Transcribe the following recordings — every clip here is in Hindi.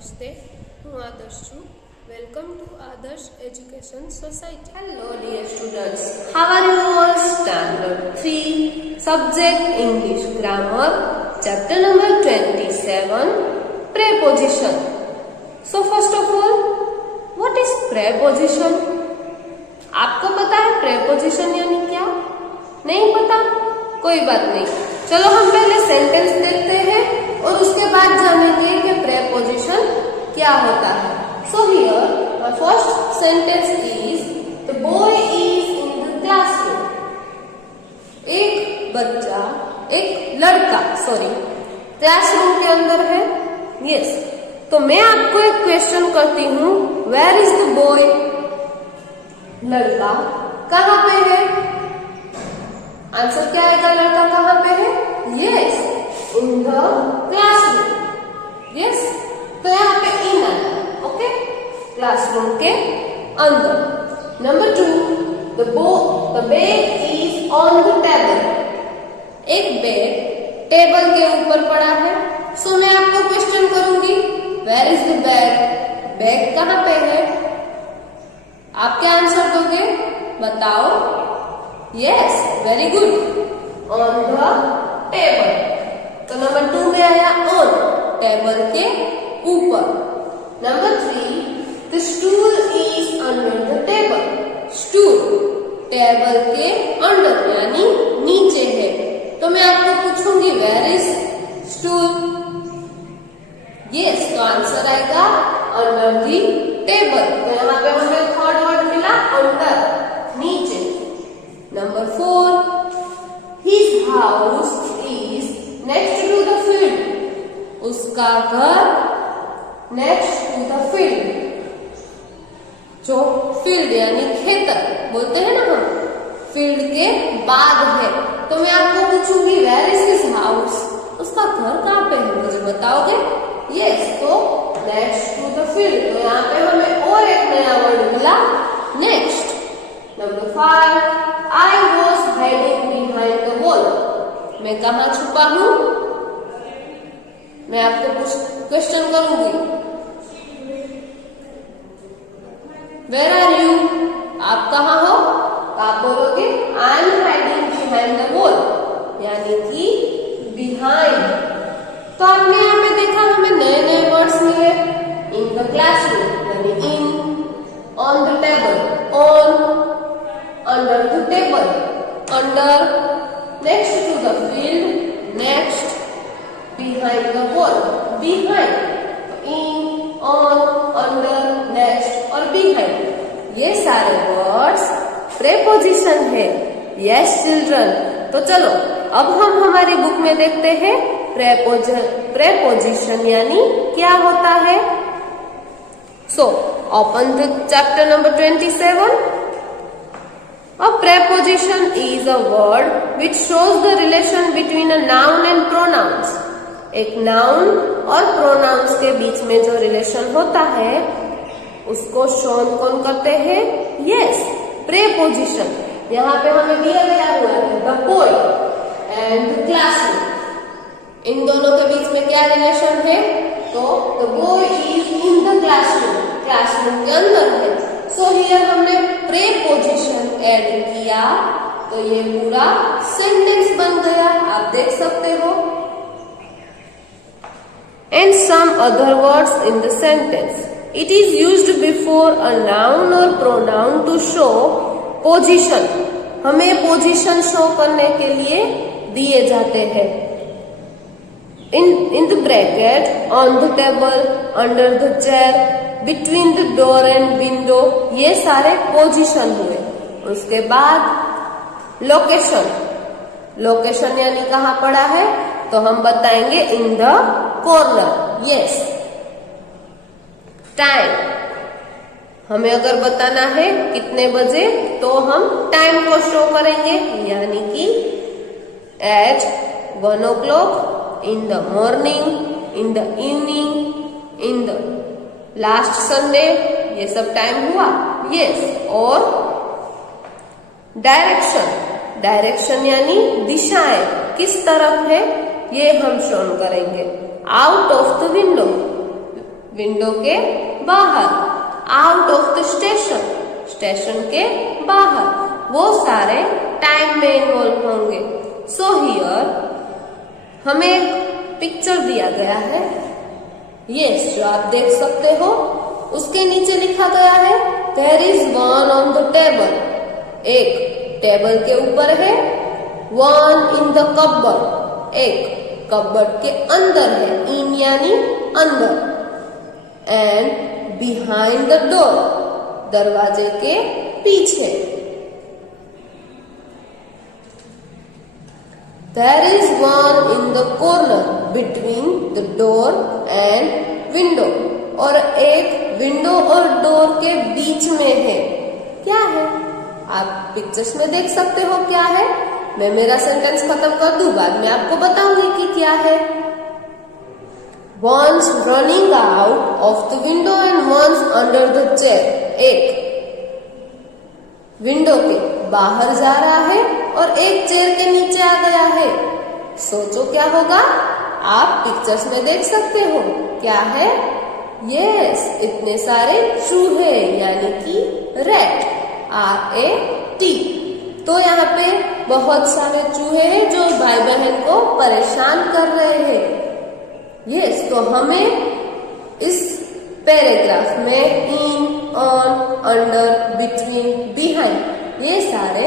નમસ્તે, હું આદર્શ છું. Welcome to Adarsh education society. Hello dear students, how are you all? Standard 3 subject English grammar chapter number 27 preposition. So first of all, what is preposition? आपको पता है preposition यानी क्या? नहीं पता? कोई बात नहीं, चलो हम पहले सेंटेंस देखते हैं और उसके बाद जानेंगे कि preposition क्या होता है. So here my first sentence is the boy is in the classroom. एक बच्चा, एक लड़का क्लासरूम के अंदर है. यस, तो मैं आपको एक क्वेश्चन करती हूँ, वेयर इज द बॉय? लड़का कहाँ पे है? आंसर क्या आएगा? लड़का कहाँ पे है? Yes, in the classroom. Yes, तो यहाँ पे इन आएगा. ओके, क्लासरूम के अंदर. Number 2, the bag is on the table. एक बैग टेबल के ऊपर पड़ा है. सो मैं आपको क्वेश्चन करूंगी, where is the bag? Bag कहाँ पे है? आप क्या आंसर दोगे? बताओ. Yes, very good, on the table. तो नंबर 2 में आया ऑन, टेबल के ऊपर. Number 3, the stool is under the table. Stool table के अंडर यानी नीचे है. तो मैं आपको पूछूंगी, वेयर इज स्टूल? यस, तो आंसर आएगा अंडर दी टेबल. तो यहाँ पे हमें थर्ड वर्ड मिला अंडर, नीचे. Number 4, his house is next to the field. उसका घर नेक्स्ट टू द फील्ड, जो फील्ड यानी खेतर बोलते हैं ना हम, फील्ड के बाद है. तो मैं आपको पूछूंगी, वेयर इज हिज हाउस? उसका घर कहाँ पे है, मुझे बताओगे? यस, तो नेक्स्ट टू द फील्ड. तो यहाँ पे हमें और एक नया वर्ड मिला, next. Number 5, I was hiding behind the wall. मैं कहाँ छुपा हूँ? मैं आपको कुछ क्वेश्चन करूंगी, वेयर आर यू? आप कहाँ हो? आप बोलोगे, I am hiding behind the wall, यानी कि बिहाइंड. तो आपने यहाँ पे देखा हमें नए नए वर्ड्स मिले. इन द क्लासरूम यानी in, on the table on, under the table under, next to the field next, behind the wall behind. In, on, under, next और बिहाइंड, ये सारे वर्ड्स प्रेपोजिशन है. यस चिल्ड्रन, तो चलो अब हम हमारी बुक में देखते हैं प्रेपोजिशन यानी क्या होता है. So open the chapter number 27. A preposition is a word which shows the relation between a noun and pronouns. एक नाउन और प्रोनाउंस के बीच में जो रिलेशन होता है उसको शोन कौन करते हैं? Yes, preposition. यहाँ पे हमें दिया गया हुआ है the boy and the classroom. इन दोनों के बीच में क्या रिलेशन है? तो the boy is in the classroom, classroom के अंदर है. सो हियर हमने प्रेपोजिशन ऐड किया तो ये पूरा सेंटेंस बन गया, आप देख सकते हो. And some other words in the sentence. It is used before a noun or pronoun to show position. हमें पोजीशन शो करने के लिए दिए जाते हैं. In the bracket, on the table, under the chair, between the door and window, ये सारे पोजीशन हुए. उसके बाद लोकेशन. लोकेशन यानी कहाँ पड़ा है? तो हम बताएंगे इन द कॉर्नर. यस. टाइम, हमें अगर बताना है कितने बजे तो हम टाइम को शो करेंगे, यानी कि at 1 o'clock, in the morning, in the evening, in the last Sunday, ये सब टाइम हुआ. यस. और डायरेक्शन, डायरेक्शन यानी दिशाएं किस तरफ है ये हम शोन करेंगे. Out of the window, window के बाहर, out of the station, station के बाहर, वो सारे टाइम में इन्वॉल्व होंगे। सो हियर हमें एक पिक्चर दिया गया है, यस, जो आप देख सकते हो। उसके नीचे लिखा गया है there is one on the table, एक टेबल के ऊपर है, वन इन द कबर्ड, एक कबर्ड के अंदर है, इन यानी अंदर, एंड बिहाइंड द डोर, दरवाजे के पीछे। There is one in the corner between the door and window, और एक विंडो और डोर के बीच में है। क्या है? आप पिक्चर्स में देख सकते हो क्या है। मैं मेरा सेंटेंस खत्म कर दूं, बाद में आपको बताऊंगी कि क्या है। One's running out of the window and one's under the chair, एक विंडो के बाहर जा रहा है और एक चेयर के नीचे आ गया है। सोचो क्या होगा? आप पिक्चर्स में देख सकते हो क्या है। यस, इतने सारे चूहे यानी कि रैट, RAT। तो यहाँ पे बहुत सारे चूहे हैं जो भाई बहन को परेशान कर रहे हैं। यस, तो हमें इस पैराग्राफ में इन, ऑन, अंडर, बिटवीन, बिहाइंड ये सारे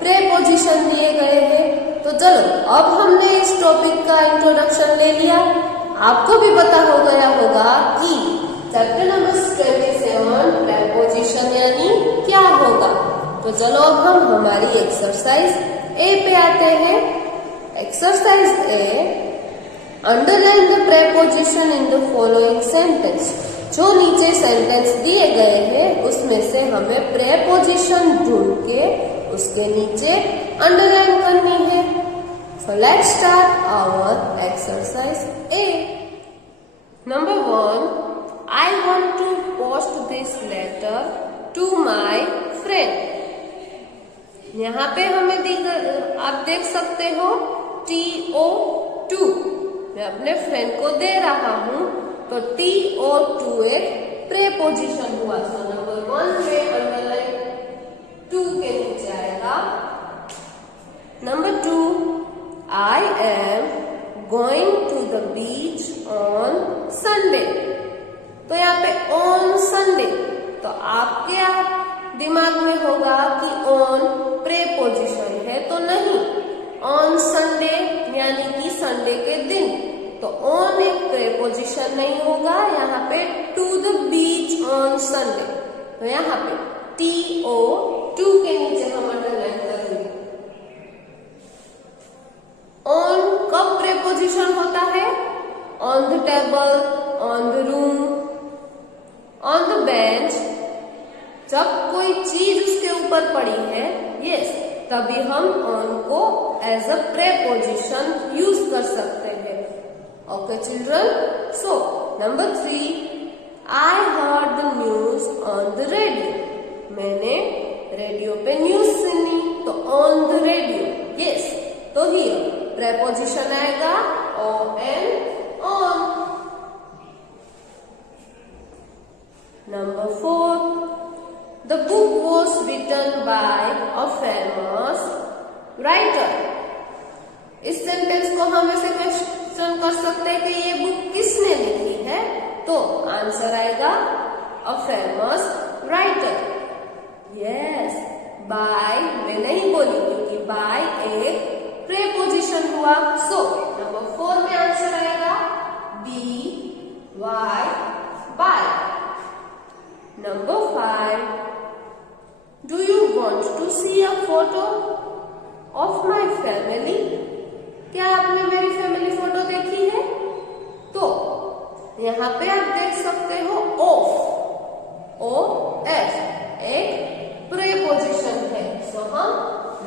प्रेपोजिशन दिए गए हैं। तो चलो, अब हमने इस टॉपिक का इंट्रोडक्शन ले लिया। आपको भी पता हो गया होगा कि चैप्टर नंबर 27 प्रेपोजिशन यानी क्या होगा। तो चलो अब हम हमारी एक्सरसाइज ए पे आते हैं। Exercise A, underline the preposition in the following sentence. जो नीचे सेंटेंस दिए गए हैं उसमें से हमें प्रेपोजिशन ढूंढ के उसके नीचे अंडरलाइन करनी है। So let's start our exercise A. Number 1, I want to post this letter to my friend. यहाँ पे हमें आप देख सकते हो TO2, मैं अपने फ्रेंड को दे रहा हूँ, तो TO2 एक प्रेपोजिशन हुआ। सो नंबर 1 पे अंडरलाइन 2 के नीचे आएगा। Number 2, I am going to the beach on Sunday। तो यहाँ पे on Sunday, तो आपके दिमाग में होगा कि on प्रेपोजिशन है तो नहीं, on Sunday यानी कि संडे के दिन, तो on एक प्रेपोजिशन नहीं होगा। यहाँ पे to the beach on Sunday, तो यहाँ पे TO2 के नीचे हम अंडरलाइन करेंगे। ऑन कब प्रेपोजिशन होता है? On the table, on the room, on the bench, जब कोई चीज उसके ऊपर पड़ी है, यस, तभी हम ऑन को एज अ प्रेपोजिशन यूज कर सकते हैं। Okay children, so number 3, I heard the news on the radio. मैंने रेडियो पे न्यूज सुनी, तो ऑन द रेडियो, यस, तो हियर प्रेपोजिशन आएगा on, on. Number 4, the book was written by a famous writer. इस सेंटेंस को हम ऐसे क्वेश्चन कर सकते हैं कि ये बुक किसने लिखी है, तो आंसर आएगा a famous writer. Yes, by मैं नहीं बोली क्योंकि बाय एक प्रेपोजिशन हुआ। सो नंबर 4 में आंसर आएगा BY, by. Number 5, do you want to see a photo of my family. क्या आपने मेरी फैमिली फोटो देखी है? तो यहाँ पे आप देख सकते हो ऑफ, OF एक प्रेपोजिशन है। सो हम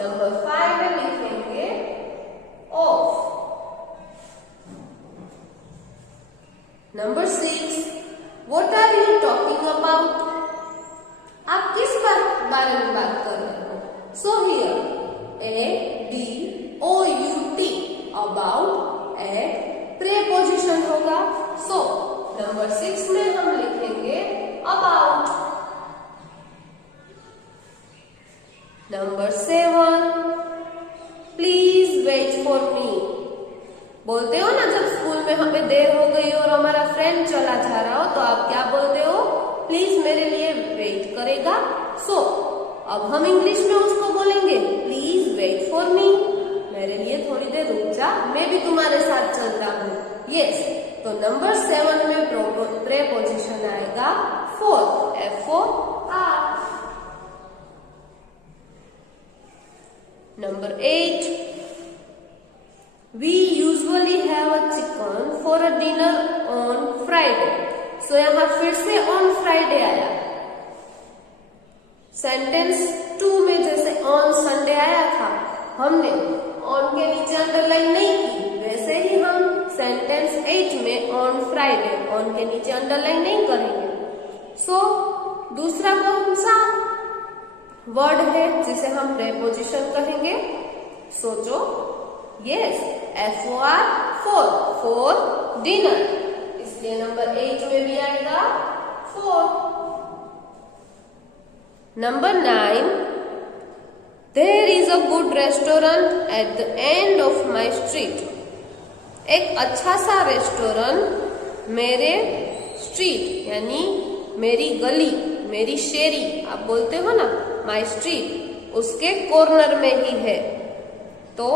नंबर 5 में लिखेंगे of. Number 6, what are you talking about. आप किस बारे में बात कर रहे हो? सो हियर ABOUT, अबाउट एक प्रेपोजिशन होगा। सो नंबर 6 में हम number 7, please wait for me. बोलते हो ना जब स्कूल में हमें देर हो गई और हमारा फ्रेंड चला जा रहा हो तो आप क्या बोलते हो? प्लीज मेरे लिए वेट करेगा। सो अब हम इंग्लिश में उसको बोलेंगे प्लीज वेट फॉर मी, मेरे लिए थोड़ी देर रुक जा, मैं भी तुम्हारे साथ चल रहा हूँ। यस, तो नंबर 7 में प्रेपोजिशन आएगा for, F-O-R। Number 8, we usually have a chicken for a dinner on Friday। सो यहाँ फिर से on Friday आया। सेंटेंस 2 में जैसे ऑन संडे आया था, हमने ऑन के नीचे अंडरलाइन नहीं की, वैसे ही हम सेंटेंस 8 में ऑन फ्राइडे ऑन के नीचे अंडरलाइन नहीं करेंगे। सो दूसरा कौन सा वर्ड है जिसे हम प्रेपोजिशन कहेंगे? सोचो। यस, F-O-R, फॉर डिनर, इसलिए नंबर 8 में भी आएगा for. Number 9, there is a good restaurant at the end of my street। एक अच्छा सा रेस्टोरेंट मेरे स्ट्रीट यानी मेरी गली, मेरी शेरी आप बोलते हो ना, माई स्ट्रीट, उसके कॉर्नर में ही है। तो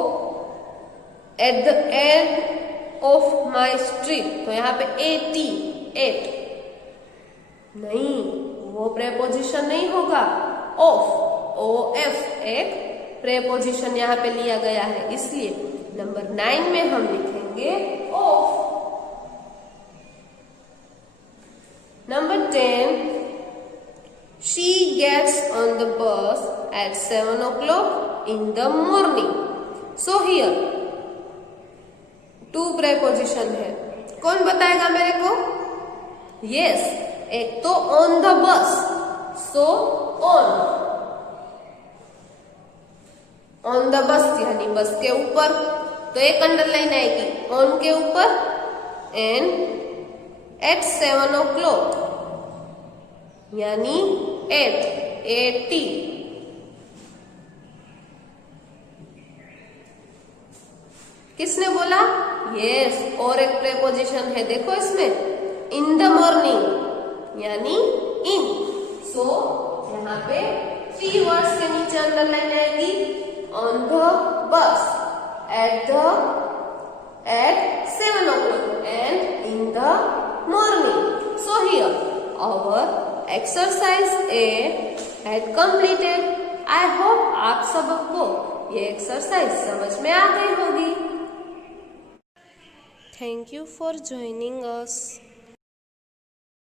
at the end of my street, तो यहाँ पे एट नहीं, वो प्रेपोजिशन नहीं होगा। ऑफ, OF एक प्रेपोजिशन यहाँ पे लिया गया है, इसलिए नंबर 9 में हम लिखेंगे of. Number 10, she gets on the bus at 7 o'clock in the morning। So here 2 preposition है, कौन बताएगा मेरे को? यस, एक तो ऑन द बस, सो ऑन द बस यानी बस के ऊपर, तो एक अंडरलाइन आएगी ऑन के ऊपर, एंड एट 7 o'clock यानी 80। किसने बोला? यस, और एक प्रेपोजिशन है, देखो इसमें, इन द मॉर्निंग यानी इन। सो यहाँ पे 3 वर्ड्स के नीचे अंडरलाइन आएगी, on the bus, at 7 o'clock and in the morning. So here our exercise A had completed। I hope आप सबको ये एक्सरसाइज समझ में आ गई होगी। Thank you for joining us.